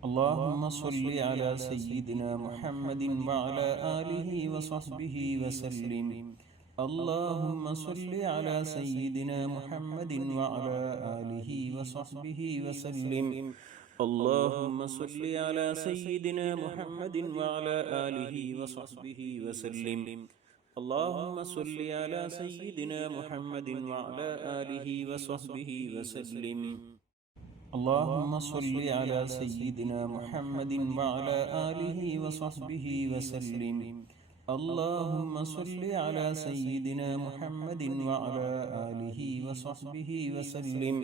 اللهم صل على سيدنا محمد وعلى آله وصحبه وسلم. اللهم صل على سيدنا محمد وعلى آله وصحبه وسلم. اللهم صل على سيدنا محمد وعلى آله وصحبه وسلم. اللهم صل على سيدنا محمد وعلى آله وصحبه وسلم. اللهم صل على سيدنا محمد وعلى آله وصحبه وسلم. اللهم صل على سيدنا محمد وعلى آله وصحبه وسلم.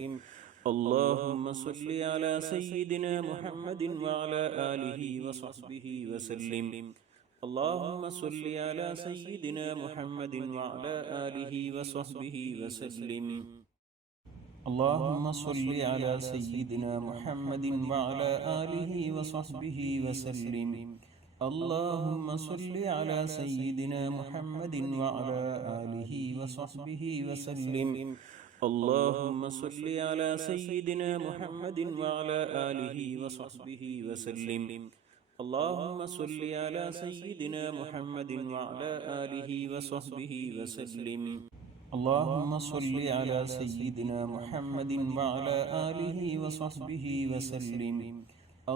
اللهم صل على سيدنا محمد وعلى آله وصحبه وسلم. اللهم صل على سيدنا محمد وعلى آله وصحبه وسلم. اللهم صل على سيدنا محمد وعلى آله وصحبه وسلم. اللهم صل على سيدنا محمد وعلى آله وصحبه وسلم. اللهم صل على سيدنا محمد وعلى آله وصحبه وسلم. اللهم صل على سيدنا محمد وعلى آله وصحبه وسلم. اللهم صل على سيدنا محمد وعلى آله وصحبه وسلم.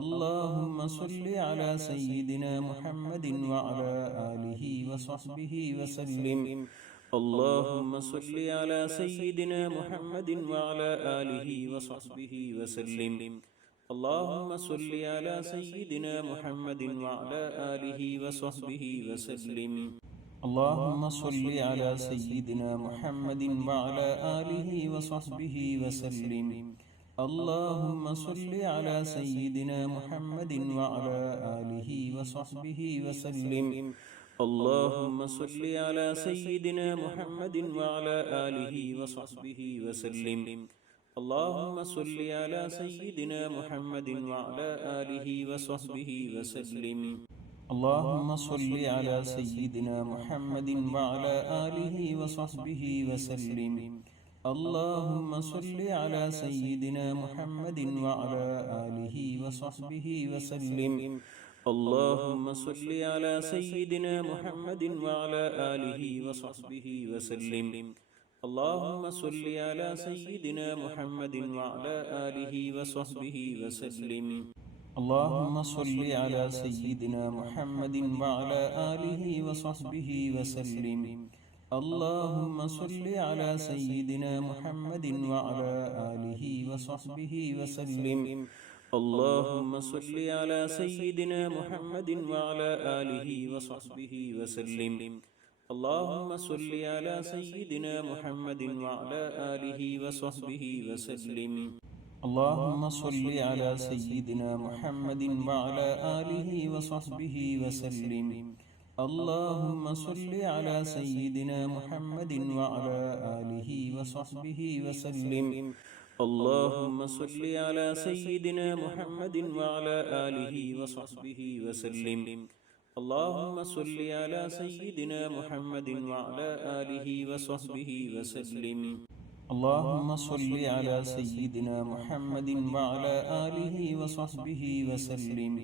اللهم صل على سيدنا محمد وعلى آله وصحبه وسلم. اللهم صل على سيدنا محمد وعلى آله وصحبه وسلم. اللهم صل على سيدنا محمد وعلى آله وصحبه وسلم. اللهم صل على سيدنا محمد وعلى آله وصحبه وسلم. اللهم صل على سيدنا محمد وعلى آله وصحبه وسلم. اللهم صل على سيدنا محمد وعلى آله وصحبه وسلم. اللهم صل على سيدنا محمد وعلى آله وصحبه وسلم. اللهم صل على سيدنا محمد وعلى آله وصحبه وسلم. اللهم صل على سيدنا محمد وعلى آله وصحبه وسلم. اللهم صل على سيدنا محمد وعلى آله وصحبه وسلم. اللهم صل على سيدنا محمد وعلى آله وصحبه وسلم. اللهم صل على سيدنا محمد وعلى آله وصحبه وسلم. اللهم صل على سيدنا محمد وعلى آله وصحبه وسلم. اللهم صل على سيدنا محمد وعلى آله وصحبه وسلم. اللهم صل على سيدنا محمد وعلى آله وصحبه وسلم. اللهم صل على سيدنا محمد وعلى آله وصحبه وسلم. اللهم صل على سيدنا محمد وعلى آله وصحبه وسلم. اللهم صل على سيدنا محمد وعلى آله وصحبه وسلم. اللهم صل على سيدنا محمد وعلى آله وصحبه وسلم. اللهم صل على سيدنا محمد وعلى آله وصحبه وسلم.